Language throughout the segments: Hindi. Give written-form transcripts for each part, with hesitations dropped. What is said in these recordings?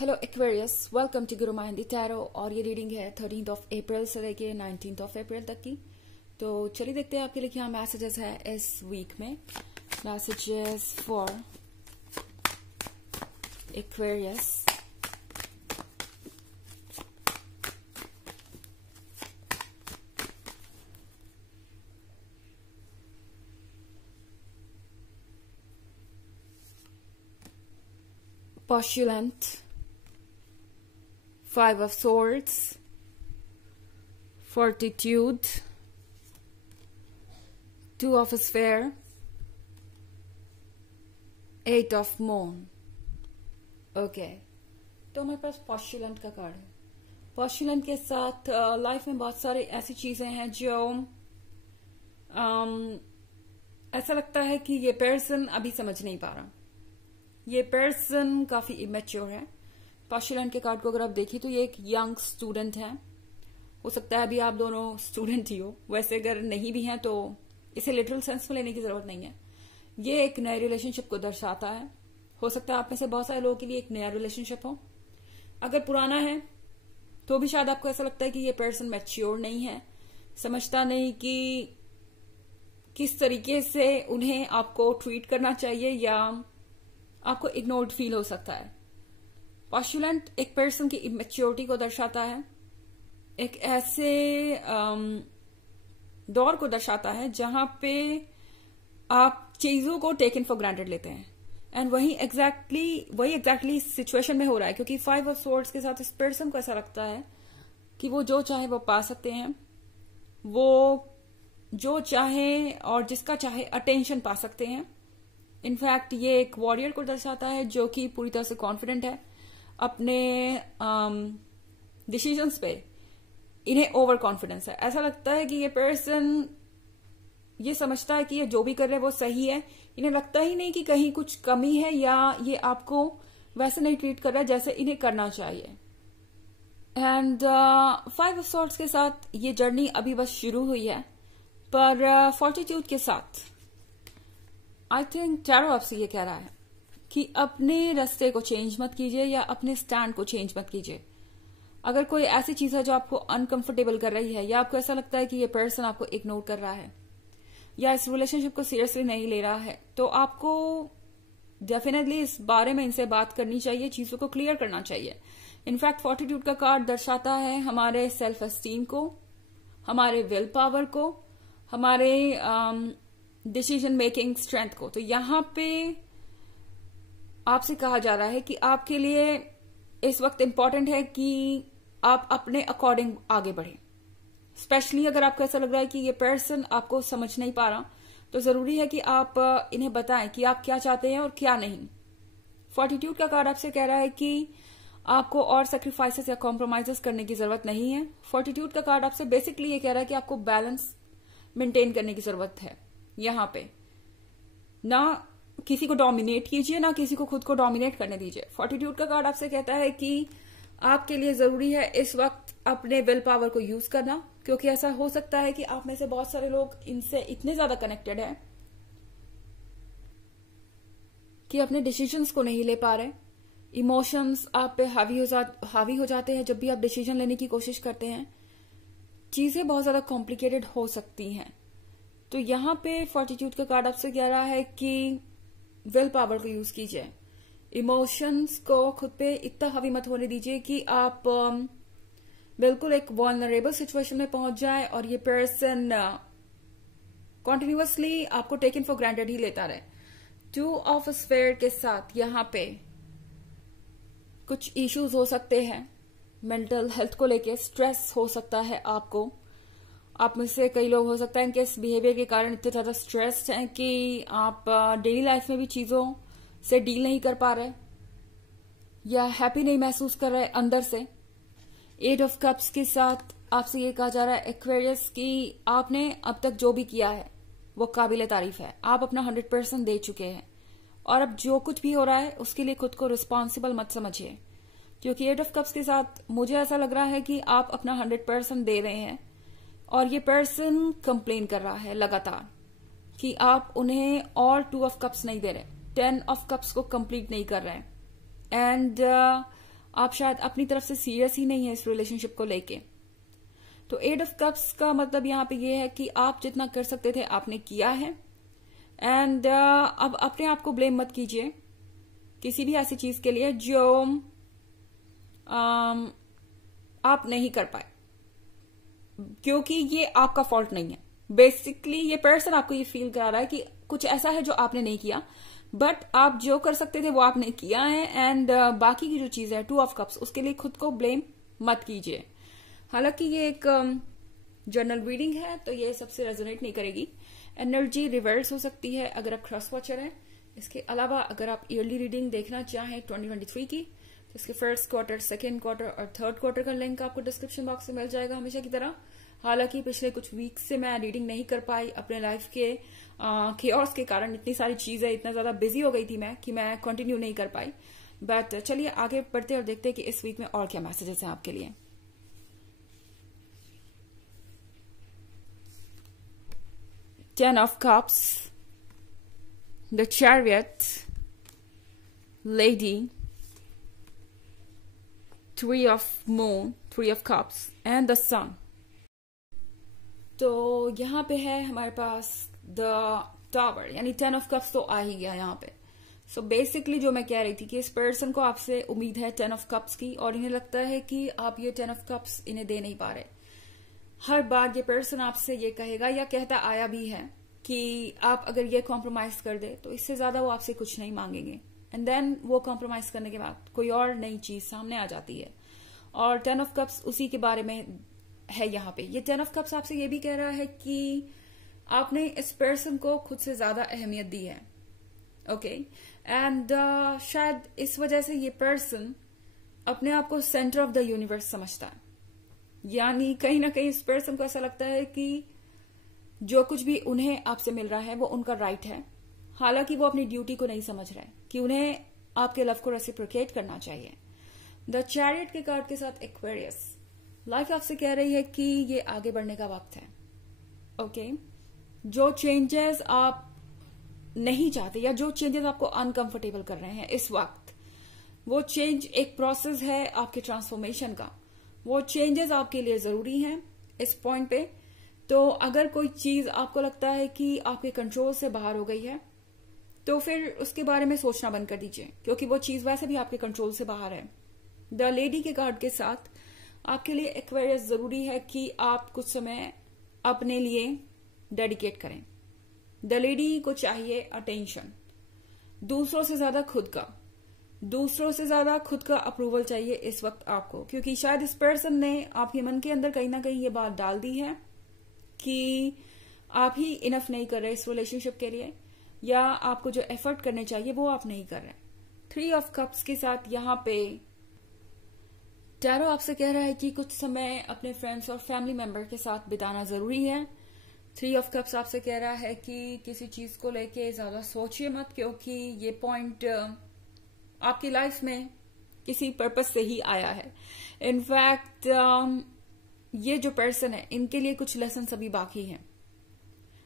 Hello Aquarius, welcome to Guru mehndi tarot. और ये रीडिंग है 13th ऑफ अप्रैल से लेके 19th ऑफ अप्रैल तक की। तो चलिए देखते हैं आपके लिए क्या मैसेजेस है इस वीक में। Messages for Aquarius. Postulant, Five of Swords, Fortitude, Two of Sphere, Eight of Moon। Okay, तो हमारे पास पॉस्टुलेंट का कार्ड है। पॉस्टुलेंट के साथ लाइफ में बहुत सारी ऐसी चीजें हैं जो ऐसा लगता है कि ये पर्सन अभी समझ नहीं पा रहा, ये पर्सन काफी इमेच्योर है। पॉस्टुलेंट के कार्ड को अगर आप देखिए तो ये एक यंग स्टूडेंट है। हो सकता है अभी आप दोनों स्टूडेंट ही हो, वैसे अगर नहीं भी हैं तो इसे लिटरल सेंस में लेने की जरूरत नहीं है। ये एक नए रिलेशनशिप को दर्शाता है। हो सकता है आप में से बहुत सारे लोगों के लिए एक नया रिलेशनशिप हो। अगर पुराना है तो भी शायद आपको ऐसा लगता है कि ये पर्सन मैच्योर नहीं है, समझता नहीं कि किस तरीके से उन्हें आपको ट्रीट करना चाहिए, या आपको इग्नोर्ड फील हो सकता है। पॉस्टुलेंट एक पर्सन की इमेच्योरिटी को दर्शाता है, एक ऐसे दौर को दर्शाता है जहां पे आप चीजों को टेकन फॉर ग्रांटेड लेते हैं। एंड वही एग्जैक्टली सिचुएशन में हो रहा है, क्योंकि फाइव ऑफ सोर्ड्स के साथ इस पर्सन को ऐसा लगता है कि वो जो चाहे वो पा सकते हैं, वो जो चाहे और जिसका चाहे अटेंशन पा सकते हैं। इनफैक्ट ये एक वॉरियर को दर्शाता है जो कि पूरी तरह से कॉन्फिडेंट है अपने डिसीजंस पे। इन्हें ओवर कॉन्फिडेंस है। ऐसा लगता है कि ये पर्सन ये समझता है कि ये जो भी कर रहे हैं वो सही है। इन्हें लगता ही नहीं कि कहीं कुछ कमी है, या ये आपको वैसे नहीं ट्रीट कर रहा है जैसे इन्हें करना चाहिए। एंड फाइव ऑफ सॉर्ड्स के साथ ये जर्नी अभी बस शुरू हुई है, पर फॉर्टिट्यूड के साथ आई थिंक टैरो आपसे ये कह रहा है कि अपने रास्ते को चेंज मत कीजिए या अपने स्टैंड को चेंज मत कीजिए। अगर कोई ऐसी चीज है जो आपको अनकंफर्टेबल कर रही है, या आपको ऐसा लगता है कि ये पर्सन आपको इग्नोर कर रहा है या इस रिलेशनशिप को सीरियसली नहीं ले रहा है, तो आपको डेफिनेटली इस बारे में इनसे बात करनी चाहिए, चीजों को क्लियर करना चाहिए। इनफैक्ट फॉर्टिट्यूड का कार्ड दर्शाता है हमारे सेल्फ एस्टीम को, हमारे विल पावर को, हमारे डिसीजन मेकिंग स्ट्रेंथ को। तो यहां पे आपसे कहा जा रहा है कि आपके लिए इस वक्त इंपॉर्टेंट है कि आप अपने अकॉर्डिंग आगे बढ़ें। स्पेशली अगर आपको ऐसा लग रहा है कि ये पर्सन आपको समझ नहीं पा रहा, तो जरूरी है कि आप इन्हें बताएं कि आप क्या चाहते हैं और क्या नहीं। फॉर्टिट्यूड का कार्ड आपसे कह रहा है कि आपको और सेक्रीफाइसेस या कॉम्प्रोमाइजेस करने की जरूरत नहीं है। फॉर्टिट्यूड का कार्ड आपसे बेसिकली ये कह रहा है कि आपको बैलेंस मेंटेन करने की जरूरत है। यहां पे ना किसी को डोमिनेट कीजिए, ना किसी को खुद को डोमिनेट करने दीजिए। फॉर्टिट्यूड का कार्ड आपसे कहता है कि आपके लिए जरूरी है इस वक्त अपने विल पावर को यूज करना, क्योंकि ऐसा हो सकता है कि आप में से बहुत सारे लोग इनसे इतने ज्यादा कनेक्टेड हैं कि अपने डिसीजंस को नहीं ले पा रहे। इमोशंस आप पे हावी हो जाते हैं जब भी आप डिसीजन लेने की कोशिश करते हैं। चीजें बहुत ज्यादा कॉम्प्लिकेटेड हो सकती हैं। तो यहां पे फॉर्टिट्यूड का कार्ड आपसे कह रहा है कि विल पावर को यूज कीजिए। इमोशंस को खुद पे इतना हावी मत होने दीजिए कि आप बिल्कुल एक वल्नरेबल सिचुएशन में पहुंच जाए और ये पर्सन कॉन्टिन्यूअसली आपको टेकन फॉर ग्रांटेड ही लेता रहे। टू ऑफ स्फेयर के साथ यहाँ पे कुछ इश्यूज हो सकते हैं। मेंटल हेल्थ को लेके स्ट्रेस हो सकता है आपको। आप में से कई लोग हो सकता है इनके इस बिहेवियर के कारण इतने ज्यादा स्ट्रेस्ड हैं कि आप डेली लाइफ में भी चीजों से डील नहीं कर पा रहे या हैप्पी नहीं महसूस कर रहे अंदर से। एट ऑफ कप्स के साथ आपसे ये कहा जा रहा है एक्वेरियस कि आपने अब तक जो भी किया है वो काबिल तारीफ है। आप अपना 100% दे चुके हैं और अब जो कुछ भी हो रहा है उसके लिए खुद को रिस्पॉन्सिबल मत समझिए, क्योंकि एट ऑफ कप्स के साथ मुझे ऐसा लग रहा है कि आप अपना 100% दे रहे हैं और ये पर्सन कंप्लेन कर रहा है लगातार कि आप उन्हें और 2 ऑफ कप्स नहीं दे रहे, 10 ऑफ कप्स को कंप्लीट नहीं कर रहे हैं। एंड आप शायद अपनी तरफ से सीरियस ही नहीं है इस रिलेशनशिप को लेके। तो 8 ऑफ कप्स का मतलब यहाँ पे ये है कि आप जितना कर सकते थे आपने किया है, एंड अब अपने आप को ब्लेम मत कीजिए किसी भी ऐसी चीज के लिए जो आप नहीं कर पाए, क्योंकि ये आपका फॉल्ट नहीं है। बेसिकली ये पर्सन आपको ये फील करा रहा है कि कुछ ऐसा है जो आपने नहीं किया, बट आप जो कर सकते थे वो आपने किया है, एंड बाकी की जो चीज है 2 ऑफ कप्स, उसके लिए खुद को ब्लेम मत कीजिए। हालांकि ये एक जर्नल रीडिंग है तो ये सबसे रेजोनेट नहीं करेगी। एनर्जी रिवर्स हो सकती है अगर आप क्रॉस वॉचर हैं। इसके अलावा अगर आप ईयरली रीडिंग देखना चाहें 2023 की, तो इसके फर्स्ट क्वार्टर, सेकेंड क्वार्टर और थर्ड क्वार्टर का लिंक आपको डिस्क्रिप्शन बॉक्स में मिल जाएगा हमेशा की तरह। हालांकि पिछले कुछ वीक से मैं रीडिंग नहीं कर पाई अपने लाइफ के केओस के कारण। इतनी सारी चीजें, इतना ज्यादा बिजी हो गई थी मैं कि मैं कंटिन्यू नहीं कर पाई। बट चलिए आगे बढ़ते और देखते हैं कि इस वीक में और क्या मैसेजेस हैं आपके लिए। Ten of Cups, the Chariot, Lady, 3 of Moon, 3 of Cups and the Sun. तो यहाँ पे है हमारे पास द टावर, यानी 10 ऑफ कप्स तो आ ही गया यहाँ पे। सो बेसिकली जो मैं कह रही थी कि इस पर्सन को आपसे उम्मीद है 10 ऑफ कप्स की, और इन्हें लगता है कि आप ये 10 ऑफ कप्स इन्हें दे नहीं पा रहे। हर बार ये पर्सन आपसे ये कहेगा या कहता आया भी है कि आप अगर ये कॉम्प्रोमाइज कर दे तो इससे ज्यादा वो आपसे कुछ नहीं मांगेंगे, एंड देन वो कॉम्प्रोमाइज करने के बाद कोई और नई चीज सामने आ जाती है। और 10 ऑफ कप्स उसी के बारे में है यहाँ पे। ये 10 ऑफ कप्स आपसे ये भी कह रहा है कि आपने इस पर्सन को खुद से ज्यादा अहमियत दी है, ओके। एंड शायद इस वजह से ये पर्सन अपने आप को सेंटर ऑफ द यूनिवर्स समझता है, यानी कहीं ना कहीं इस पर्सन को ऐसा लगता है कि जो कुछ भी उन्हें आपसे मिल रहा है वो उनका राइट है। हालांकि वो अपनी ड्यूटी को नहीं समझ रहा है कि उन्हें आपके लव को रेसिप्रोकेट करना चाहिए। द चैरियट के कार्ड के साथ एक्वेरियस, लाइफ आपसे कह रही है कि ये आगे बढ़ने का वक्त है, ओके। जो चेंजेस आप नहीं चाहते या जो चेंजेस आपको अनकंफर्टेबल कर रहे हैं इस वक्त, वो चेंज एक प्रोसेस है आपके ट्रांसफॉर्मेशन का। वो चेंजेस आपके लिए जरूरी हैं इस पॉइंट पे। तो अगर कोई चीज आपको लगता है कि आपके कंट्रोल से बाहर हो गई है तो फिर उसके बारे में सोचना बंद कर दीजिए, क्योंकि वो चीज वैसे भी आपके कंट्रोल से बाहर है। द लेडी के कार्ड के साथ आपके लिए एक्वेरियस जरूरी है कि आप कुछ समय अपने लिए डेडिकेट करें। द लेडी को चाहिए अटेंशन, दूसरों से ज्यादा खुद का अप्रूवल चाहिए इस वक्त आपको, क्योंकि शायद इस पर्सन ने आपके मन के अंदर कहीं ना कहीं ये बात डाल दी है कि आप ही इनफ नहीं कर रहे इस रिलेशनशिप के लिए, या आपको जो एफर्ट करने चाहिए वो आप नहीं कर रहे। 3 ऑफ कप्स के साथ यहाँ पे टैरो आपसे कह रहा है कि कुछ समय अपने फ्रेंड्स और फैमिली मेंबर के साथ बिताना जरूरी है। 3 ऑफ कप्स आपसे कह रहा है कि किसी चीज को लेके ज्यादा सोचिए मत, क्योंकि ये पॉइंट आपकी लाइफ में किसी पर्पस से ही आया है। इनफैक्ट ये जो पर्सन है इनके लिए कुछ लेसन अभी बाकी हैं।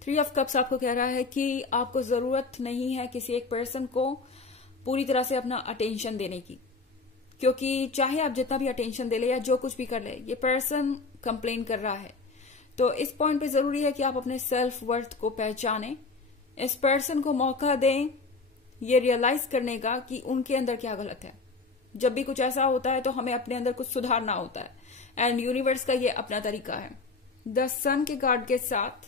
3 ऑफ कप्स आपको कह रहा है कि आपको जरूरत नहीं है किसी एक पर्सन को पूरी तरह से अपना अटेंशन देने की, क्योंकि चाहे आप जितना भी अटेंशन दे ले या जो कुछ भी कर ले, ये पर्सन कंप्लेन कर रहा है। तो इस पॉइंट पे जरूरी है कि आप अपने सेल्फ वर्थ को पहचानें, इस पर्सन को मौका दें ये रियलाइज करने का कि उनके अंदर क्या गलत है। जब भी कुछ ऐसा होता है तो हमें अपने अंदर कुछ सुधारना होता है, एंड यूनिवर्स का ये अपना तरीका है। द सन के कार्ड के साथ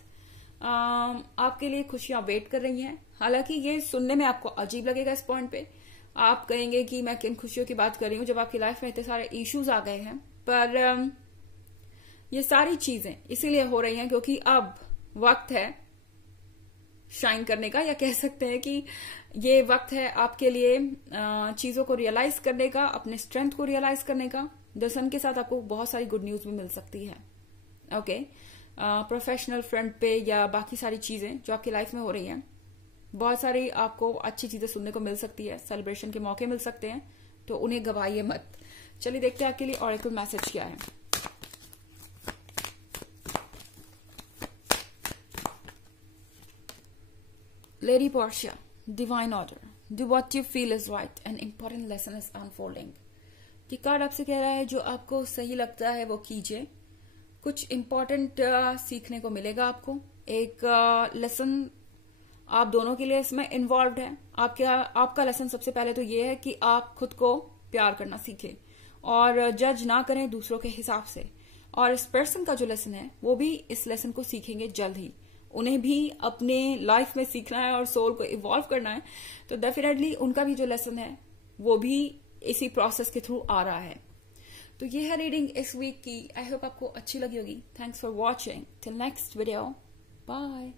आपके लिए खुशियां वेट कर रही हैं। हालांकि ये सुनने में आपको अजीब लगेगा इस पॉइंट पे, आप कहेंगे कि मैं किन खुशियों की बात कर रही हूं जब आपकी लाइफ में इतने सारे इश्यूज आ गए हैं, पर ये सारी चीजें इसीलिए हो रही हैं क्योंकि अब वक्त है शाइन करने का, या कह सकते हैं कि ये वक्त है आपके लिए चीजों को रियलाइज करने का, अपने स्ट्रेंथ को रियलाइज करने का। द सन के साथ आपको बहुत सारी गुड न्यूज भी मिल सकती है, ओके। प्रोफेशनल फ्रंट पे या बाकी सारी चीजें जो आपकी लाइफ में हो रही हैं, बहुत सारी आपको अच्छी चीजें सुनने को मिल सकती है, सेलिब्रेशन के मौके मिल सकते हैं, तो उन्हें गवाइए मत। चलिए देखते हैं आपके लिए ऑरेकल मैसेज क्या है। Lady Portia, divine order. Do what you feel is right. An important lesson is unfolding. कि कार्ड आपसे कह रहा है जो आपको सही लगता है वो कीजिए। कुछ इम्पोर्टेंट सीखने को मिलेगा आपको। एक लेसन आप दोनों के लिए इसमें इन्वॉल्व है। आपका लेसन सबसे पहले तो ये है कि आप खुद को प्यार करना सीखें और जज ना करें दूसरों के हिसाब से। और इस पर्सन का जो लेसन है वो भी इस लेसन को सीखेंगे जल्द ही। उन्हें भी अपने लाइफ में सीखना है और सोल को इवॉल्व करना है, तो डेफिनेटली उनका भी जो लेसन है वो भी इसी प्रोसेस के थ्रू आ रहा है। तो ये है रीडिंग इस वीक की। आई होप आपको अच्छी लगी होगी। Thanks for watching. Till next video, bye.